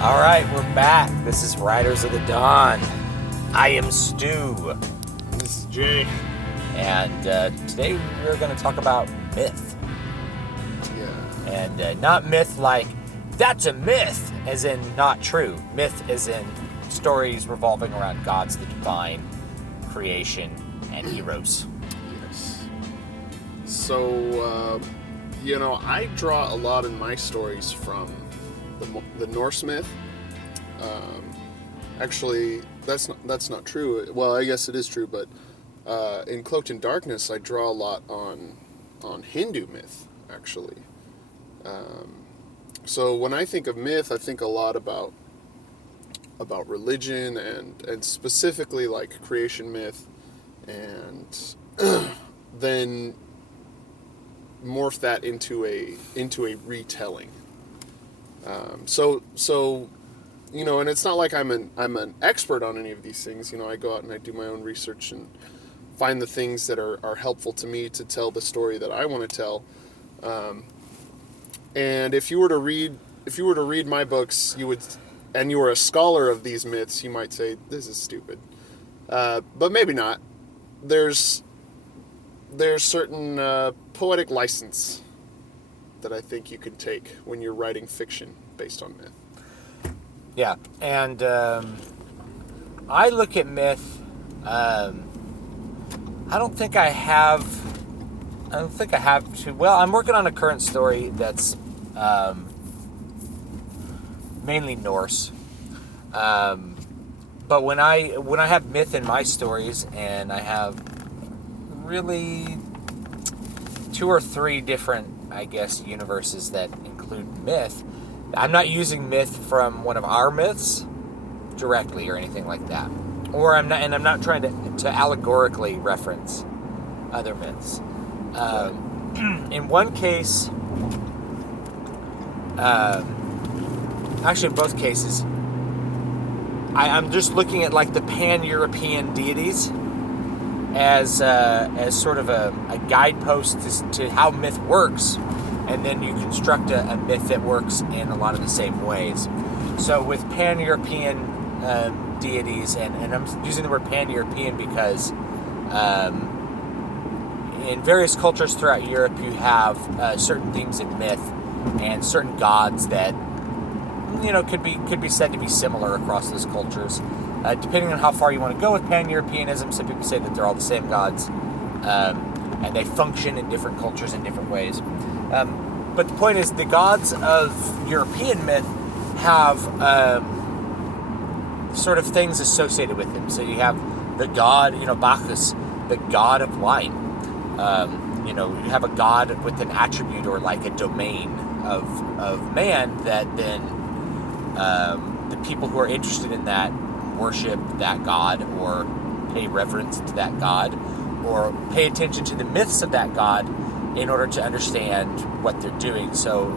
All right, we're back. This is Riders of the Dawn. I am Stu. This is Jay. And today we're going to talk about myth. Yeah. And not myth like, that's a myth, as in not true. Myth as in stories revolving around gods, the divine, creation, and heroes. Yes. So, I draw a lot in my stories from the Norse myth. Actually, that's not true. Well, I guess it is true, but in Cloaked in Darkness, I draw a lot on Hindu myth, actually. So when I think of myth, I think a lot about religion and specifically like creation myth, and then morph that into a retelling. So and it's not like I'm an expert on any of these things. I go out and I do my own research and find the things that are helpful to me to tell the story that I want to tell. And if you were to read my books, and you were a scholar of these myths, you might say this is stupid. But maybe not. There's certain poetic license that I think you can take when you're writing fiction based on myth. Yeah, and I look at myth. I don't think I have to. Well, I'm working on a current story that's mainly Norse. But when I have myth in my stories, and I have really 2 or 3 different, I guess, universes that include myth, I'm not using myth from one of our myths directly or anything like that. Or I'm not trying to allegorically reference other myths. In one case, actually in both cases, I'm just looking at like the pan-European deities as sort of a guidepost to how myth works, and then you construct a myth that works in a lot of the same ways. So with pan-European deities, and I'm using the word pan-European because in various cultures throughout Europe you have certain themes in myth and certain gods that could be said to be similar across those cultures. Depending on how far you want to go with pan-Europeanism, some people say that they're all the same gods, and they function in different cultures in different ways. But the point is, the gods of European myth have sort of things associated with them. So you have the god, Bacchus, the god of wine. You have a god with an attribute or like a domain of man that then the people who are interested in that worship that god, or pay reverence to that god, or pay attention to the myths of that god in order to understand what they're doing. So,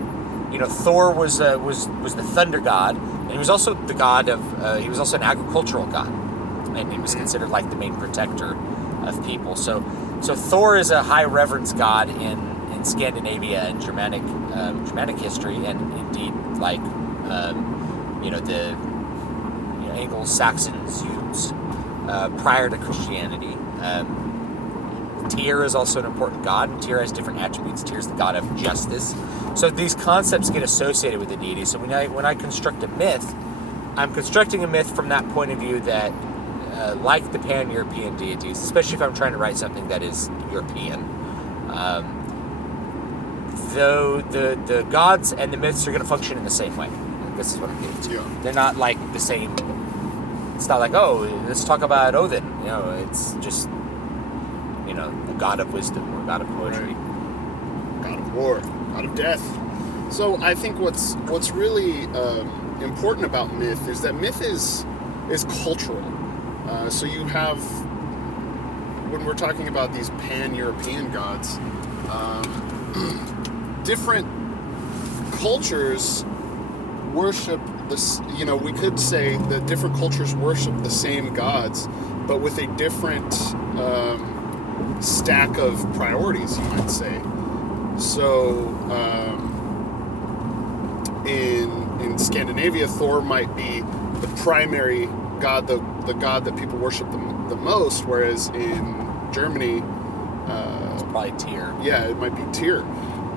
Thor was the thunder god, and he was also the god of he was also an agricultural god, and he was considered like the main protector of people. So Thor is a high reverence god in Scandinavia and Germanic history, and indeed like the Angles, Saxons, Jutes prior to Christianity. Tyr is also an important god, and Tyr has different attributes. Tyr is the god of justice. So these concepts get associated with the deity. So when I construct a myth, I'm constructing a myth from that point of view that, like the pan-European deities, especially if I'm trying to write something that is European, though the gods and the myths are going to function in the same way. This is what I'm getting to. Yeah. They're not like the same. It's not like, oh, let's talk about Odin. It's just, the god of wisdom or god of poetry. Right. God of war, god of death. So I think what's really important about myth is that myth is cultural. So you have, when we're talking about these pan-European gods, different cultures worship this. We could say that different cultures worship the same gods, but with a different stack of priorities, you might say. So in Scandinavia, Scandinavia, Thor might be the primary god, the god that people worship the most, whereas in Germany, It's probably Tyr. yeah, it might be Tyr.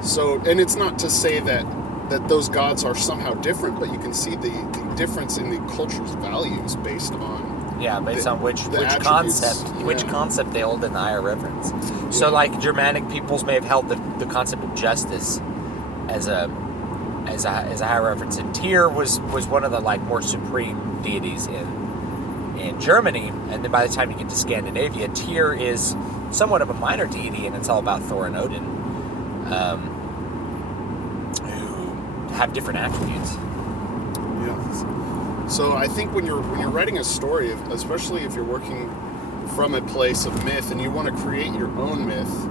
So, and it's not to say that those gods are somehow different, but you can see the difference in the culture's values based on based on which attributes. which concept they hold in the higher reverence. So, Yeah. like Germanic peoples may have held the concept of justice as a higher reference, and Tyr was one of the like more supreme deities in Germany. And then by the time you get to Scandinavia, Tyr is somewhat of a minor deity, and it's all about Thor and Odin, who have different attributes. Yeah. So I think when you're writing a story, especially if you're working from a place of myth and you want to create your own myth,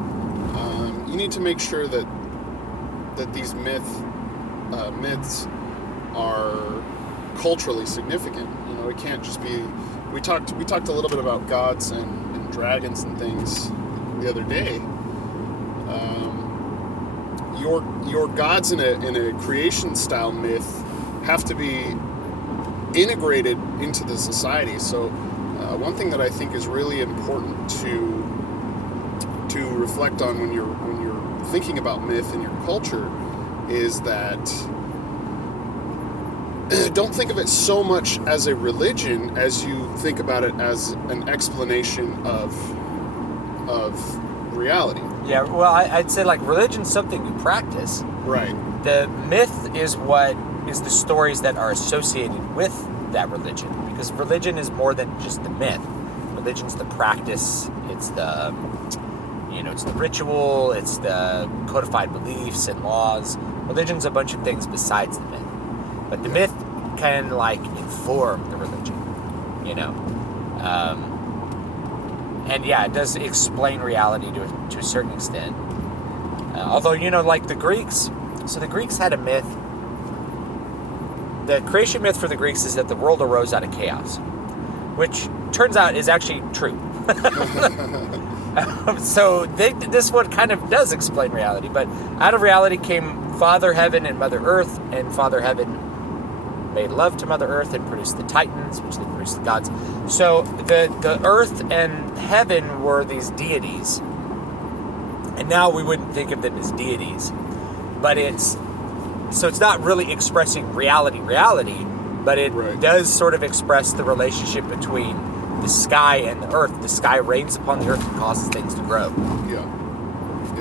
you need to make sure that these myths are culturally significant. You know, it can't just be. We talked a little bit about gods and dragons and things the other day. Your gods in a creation style myth have to be integrated into the society. So one thing that I think is really important to reflect on when you're thinking about myth in your culture is that don't think of it so much as a religion as you think about it as an explanation of reality. Yeah, well, I'd say like religion's something you practice. Right. The myth is what is the stories that are associated with that religion, because religion is more than just the myth. Religion's the practice. It's the it's the ritual. It's the codified beliefs and laws. Religion's a bunch of things besides the myth, but the myth can like inform the religion, and yeah, it does explain reality to a certain extent. Although like the Greeks, so the Greeks had a myth. The creation myth for the Greeks is that the world arose out of chaos, which turns out is actually true. So this one kind of does explain reality, but out of reality came Father Heaven and Mother Earth, and Father Heaven made love to Mother Earth and produced the Titans, which then produced the gods. So the Earth and Heaven were these deities, and now we wouldn't think of them as deities, but it's not really expressing reality, but it does sort of express the relationship between the sky and the earth. The sky rains upon the earth and causes things to grow. Yeah.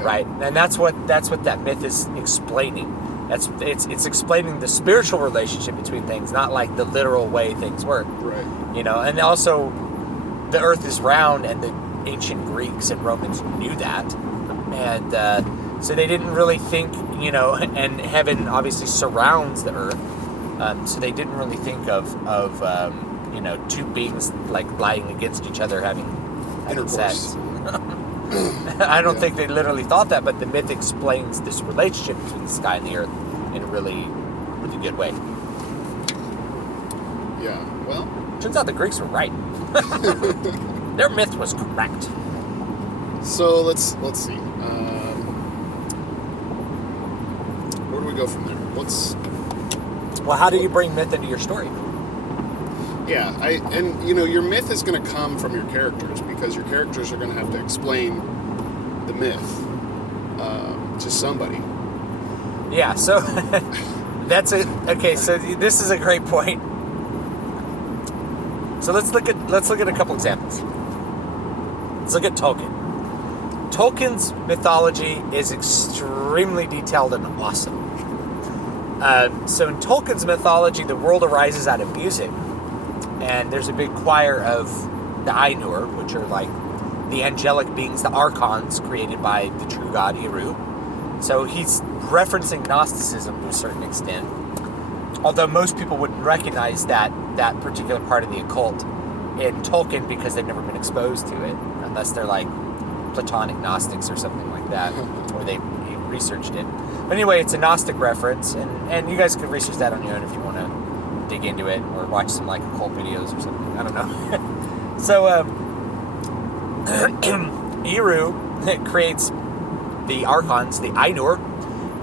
Right, and that's what that myth is explaining. It's explaining the spiritual relationship between things, not like the literal way things work. Right. And also the earth is round, and the ancient Greeks and Romans knew that, and so they didn't really think, and heaven obviously surrounds the earth, so they didn't really think of two beings like lying against each other having sex. I don't think they literally thought that, but the myth explains this relationship between the sky and the earth in a really, really good way. Yeah, well... Turns out the Greeks were right. Their myth was correct. So let's see. Where do we go from there? Well, how do you bring myth into your story? Yeah, your myth is going to come from your characters, because your characters are going to have to explain the myth to somebody. Yeah, so that's it. Okay, so this is a great point. So let's look at a couple examples. Let's look at Tolkien. Tolkien's mythology is extremely detailed and awesome. So in Tolkien's mythology, the world arises out of music. And there's a big choir of the Ainur, which are like the angelic beings, the archons created by the true god Eru. So he's referencing Gnosticism to a certain extent. Although most people wouldn't recognize that particular part of the occult in Tolkien because they've never been exposed to it, unless they're like Platonic Gnostics or something like that, or they researched it. But anyway, it's a Gnostic reference, and you guys can research that on your own if you want to dig into it or watch some like occult videos or something. I don't know. So Eru creates the archons, the Ainur,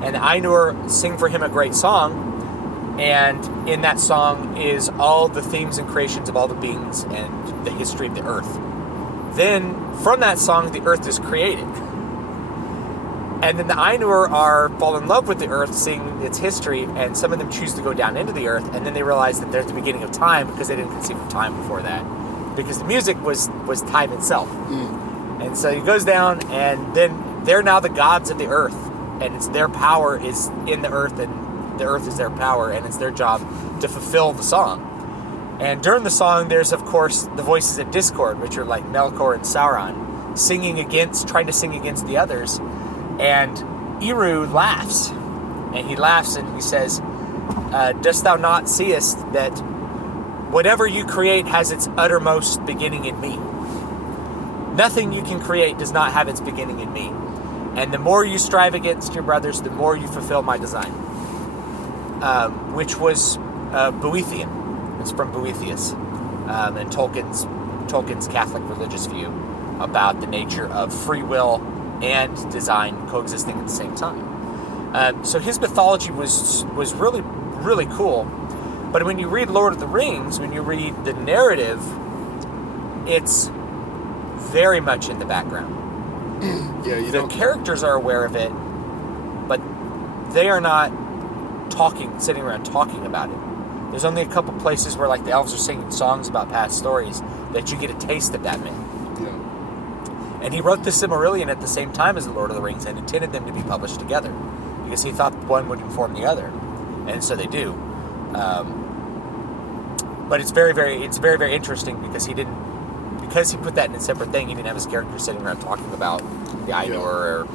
and the Ainur sing for him a great song, And in that song is all the themes and creations of all the beings and the history of the earth. Then, from that song, the earth is created. And then the Ainur fall in love with the earth, seeing its history, and some of them choose to go down into the earth, and then they realize that they're at the beginning of time because they didn't conceive of time before that. Because the music was time itself. And so he goes down, and then they're now the gods of the earth, and it's their power is in the earth, and the earth is their power, and it's their job to fulfill the song. And during the song, there's, of course, the voices of discord, which are like Melkor and Sauron, trying to sing against the others. And Eru laughs, and he laughs and he says, dost thou not seest that whatever you create has its uttermost beginning in me? Nothing you can create does not have its beginning in me. And the more you strive against your brothers, the more you fulfill my design. Which was Boethian. It's from Boethius, and Tolkien's Catholic religious view about the nature of free will and design coexisting at the same time. So his mythology was really, really cool. But when you read Lord of the Rings, when you read the narrative, it's very much in the background. The characters are aware of it, but they are not sitting around talking about it. There's only a couple places where like the elves are singing songs about past stories that you get a taste of that myth. And he wrote the Silmarillion at the same time as the Lord of the Rings and intended them to be published together because he thought one would inform the other, and so they do. But it's very, very interesting because he put that in a separate thing. He didn't have his characters sitting around talking about the Ainur.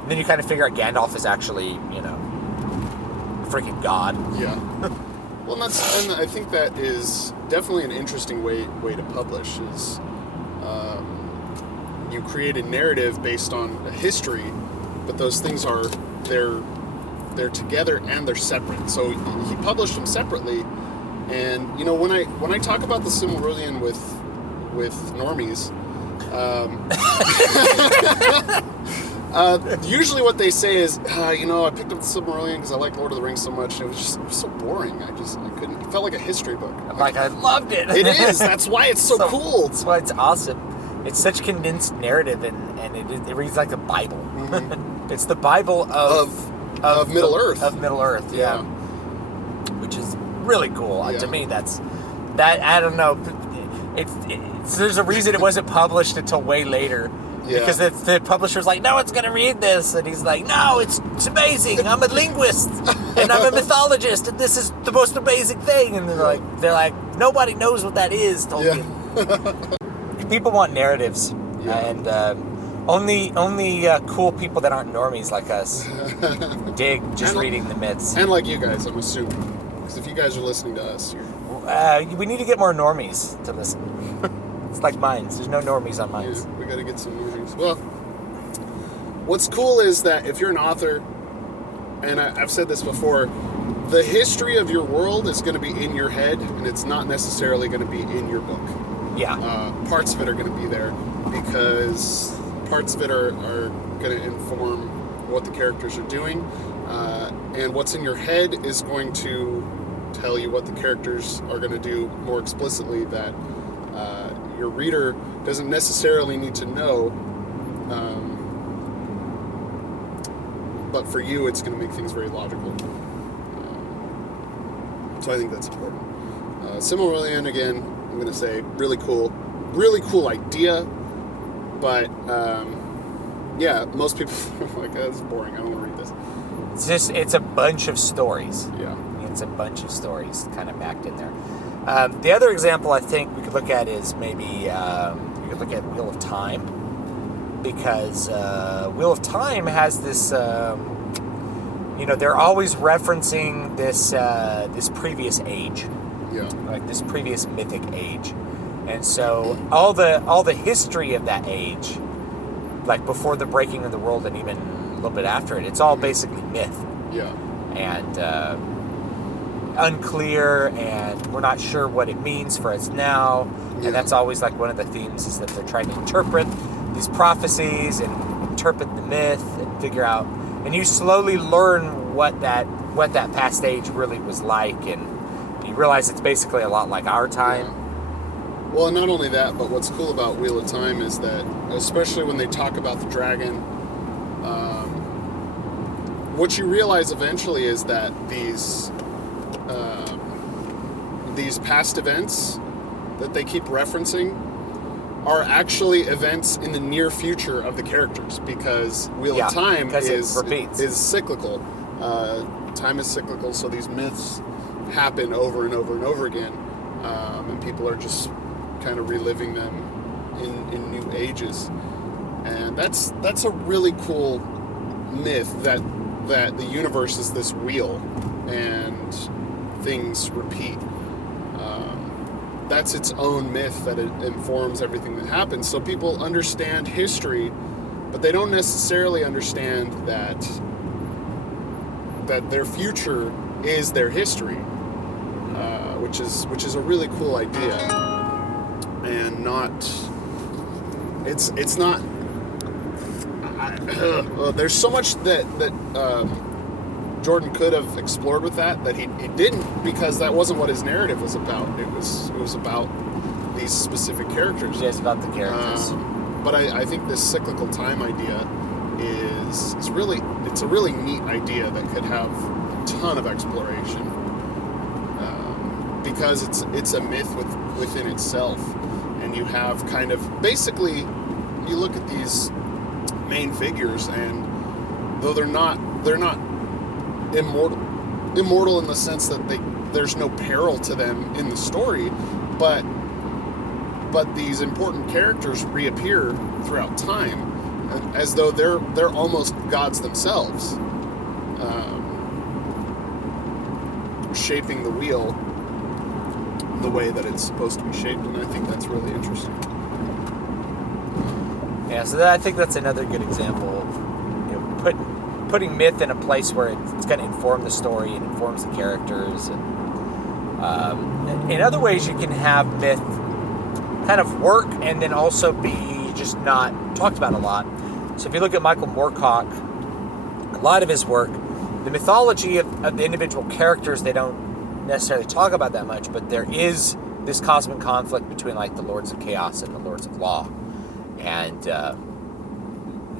And then you kind of figure out Gandalf is actually, freaking God. Yeah. Well, and I think that is definitely an interesting way to publish is. You create a narrative based on a history, but those things they're together and they're separate. So he published them separately, and when I talk about the Silmarillion with normies, usually what they say is, I picked up the Silmarillion because I like Lord of the Rings so much, and it was so boring. I couldn't. It felt like a history book. I loved it. It is. That's why it's so cool. That's why it's awesome. It's such condensed narrative, and it reads like a Bible. Mm-hmm. It's the Bible of Middle Earth. Of Middle Earth, yeah. Which is really cool. To me, that I don't know. There's a reason it wasn't published until way later. Yeah. Because the publisher's like, no, it's going to read this. And he's like, no, it's amazing. I'm a linguist. And I'm a mythologist. And this is the most amazing thing. And they're like, nobody knows what that is, Tolkien. Yeah. People want narratives. Yeah. And only cool people that aren't normies like us dig just reading the myths. And like you guys, I'm assuming. Because if you guys are listening to us, we need to get more normies to listen. It's like Minds. There's no normies on Minds. Yeah, we got to get some normies. Well, what's cool is that if you're an author, and I've said this before, the history of your world is going to be in your head, and it's not necessarily going to be in your book. Yeah. Parts of it are going to be there because parts of it are going to inform what the characters are doing, and what's in your head is going to tell you what the characters are going to do more explicitly that your reader doesn't necessarily need to know, but for you it's going to make things very logical. So I think that's important. Silmarillion, again, I'm going to say really cool idea, but most people are like, oh, this is boring, I don't want to read this. It's a bunch of stories. Yeah. It's a bunch of stories kind of packed in there. The other example I think we could look at is maybe you could look at Wheel of Time, because Wheel of Time has this, they're always referencing this previous age, like this previous mythic age, and so all the history of that age, like before the breaking of the world and even a little bit after it, it's all basically myth. Yeah. And unclear, and we're not sure what it means for us now. Yeah. And that's always like one of the themes, is that they're trying to interpret these prophecies and interpret the myth and figure out, and you slowly learn what that past age really was like, and you realize it's basically a lot like our time. Yeah. Well, and not only that, but what's cool about Wheel of Time is that, especially when they talk about the dragon, what you realize eventually is that these past events that they keep referencing are actually events in the near future of the characters, because Wheel of Time is cyclical. Time is cyclical, so these myths happen over and over and over again, and people are just kind of reliving them in new ages. And that's a really cool myth that the universe is this wheel and things repeat. That's its own myth, that it informs everything that happens. So people understand history, but they don't necessarily understand that their future is their history, which is a really cool idea, and it's not. There's so much that Jordan could have explored with that he didn't, because that wasn't what his narrative was about. It was about these specific characters. Yeah, it's about the characters. But I think this cyclical time idea is a really neat idea that could have a ton of exploration, because it's a myth within itself, and you have kind of basically, you look at these main figures, and though they're not immortal in the sense that there's no peril to them in the story, but these important characters reappear throughout time, as though they're almost gods themselves, shaping the wheel the way that it's supposed to be shaped. And I think that's really interesting. Yeah, so I think that's another good example of putting myth in a place where it's going to inform the story and informs the characters. And in other ways, you can have myth kind of work and then also be just not talked about a lot. So if you look at Michael Moorcock, a lot of his work, the mythology of the individual characters, they don't necessarily talk about that much, but there is this cosmic conflict between like the Lords of Chaos and the Lords of Law. And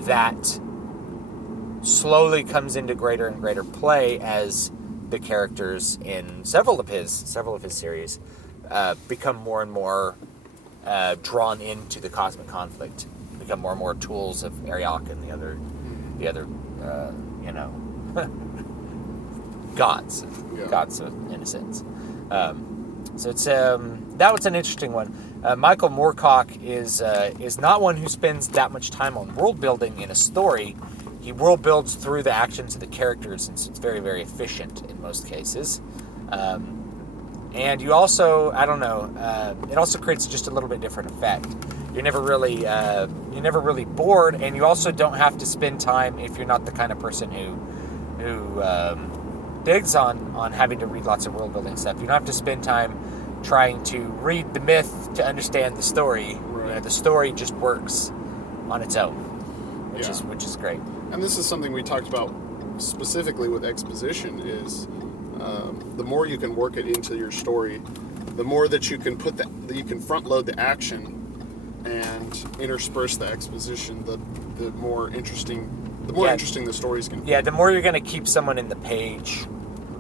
that slowly comes into greater and greater play as the characters in several of his series become more and more drawn into the cosmic conflict, become more and more tools of Ariok and the other gods in a sense. So it's that was an interesting one. Michael Moorcock is not one who spends that much time on world building in a story. He world builds through the actions of the characters, and so it's very, very efficient in most cases. And you also, it also creates just a little bit different effect. You're never really bored, and you also don't have to spend time, if you're not the kind of person who digs on having to read lots of world building stuff. You don't have to spend time trying to read the myth to understand the story. Right. The story just works on its own, which is great. And this is something we talked about specifically with exposition, is the more you can work it into your story, the more that you can you can front load the action and intersperse the exposition, the more interesting the stories can be. Yeah, the more you're going to keep someone in the page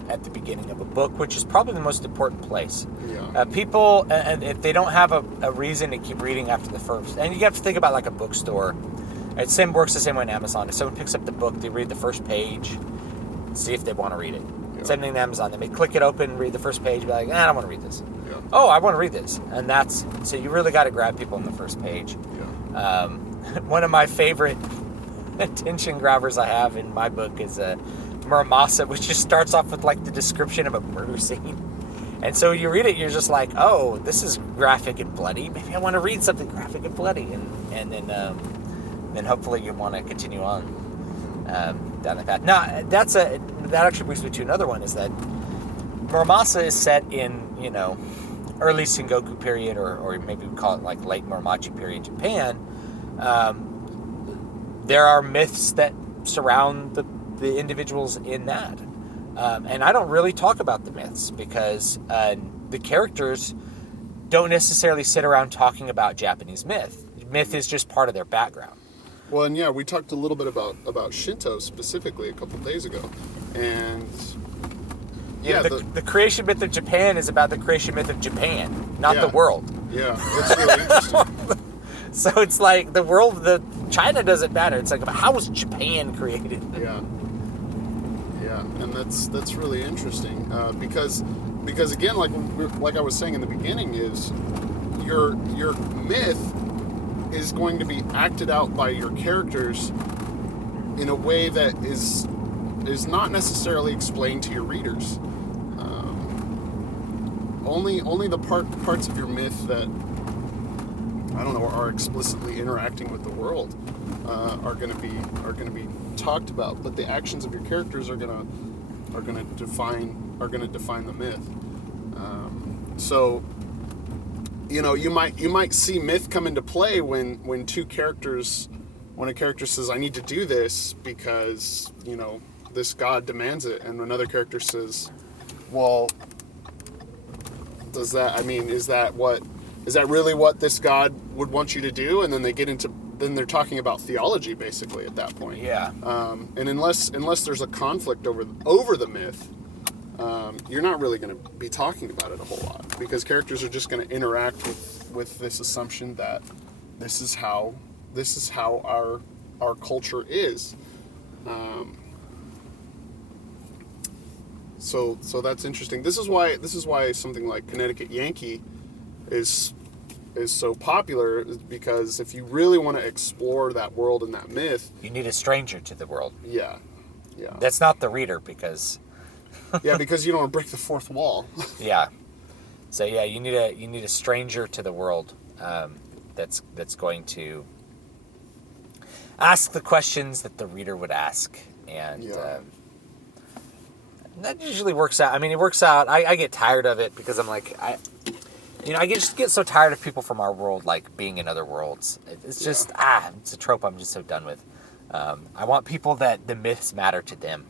at the beginning of a book, which is probably the most important place. Yeah. People, and if they don't have a reason to keep reading after the first, and you have to think about like a bookstore. It works the same way on Amazon. If someone picks up the book, they read the first page, see if they want to read it. Yeah. Same thing on Amazon. They may click it open, read the first page, be like, I don't want to read this. Yeah. Oh, I want to read this. And so you really got to grab people on the first page. Yeah. One of my favorite attention grabbers I have in my book is Muramasa, which just starts off with like the description of a murder scene. And so you read it, you're just like, oh, this is graphic and bloody. Maybe I want to read something graphic and bloody. And then hopefully you want to continue on down that path. Now, that actually brings me to another one, is that Muramasa is set in, early Sengoku period, or maybe we call it like late Muromachi period Japan. There are myths that surround the individuals in that. And I don't really talk about the myths because the characters don't necessarily sit around talking about Japanese myth. Myth is just part of their background. Well, and yeah, we talked a little bit about Shinto specifically a couple days ago, and yeah, the creation myth of Japan is about the creation myth of Japan, not the world. Yeah, it's really interesting. So it's like China doesn't matter. It's like, how was Japan created? Yeah, and that's really interesting because again, like I was saying in the beginning, is your myth is going to be acted out by your characters in a way that is not necessarily explained to your readers. Only the parts of your myth that, I don't know, are explicitly interacting with the world are going to be talked about. But the actions of your characters are going to define the myth. So, you might see myth come into play when a character says, I need to do this because this god demands it, and another character says, well, is that really what this god would want you to do? And then then they're talking about theology basically at that point. Yeah. And unless there's a conflict over the myth, you're not really going to be talking about it a whole lot, because characters are just going to interact with this assumption that this is how our culture is. So that's interesting. This is why something like Connecticut Yankee is so popular, is because if you really want to explore that world and that myth, you need a stranger to the world. Yeah. That's not the reader, because because you don't want to break the fourth wall. Yeah. So yeah, you need a stranger to the world that's going to ask the questions that the reader would ask, and that usually works out. I mean, it works out. I get tired of it because I'm like, I just get so tired of people from our world like being in other worlds. It's just it's a trope I'm just so done with. I want people that the myths matter to them.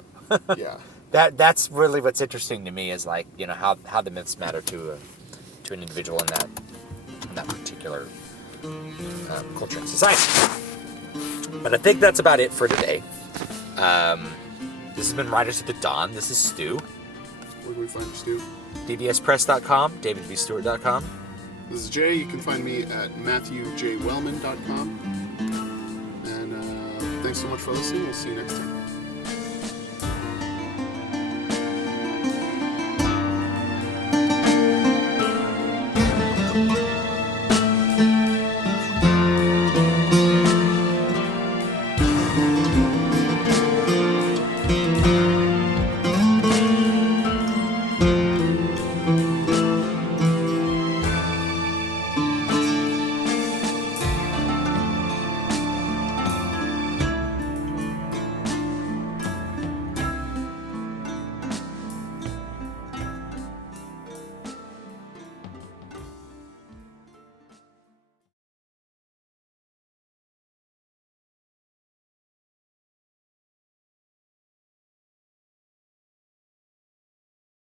Yeah. That's really what's interesting to me, is like, how the myths matter to an individual in that particular culture and society. But I think that's about it for today. This has been Riders of the Dawn. This is Stu. Where do we find Stu? dbspress.com, davidvstewart.com. This is Jay. You can find me at matthewjwellman.com. And thanks so much for listening. We'll see you next time.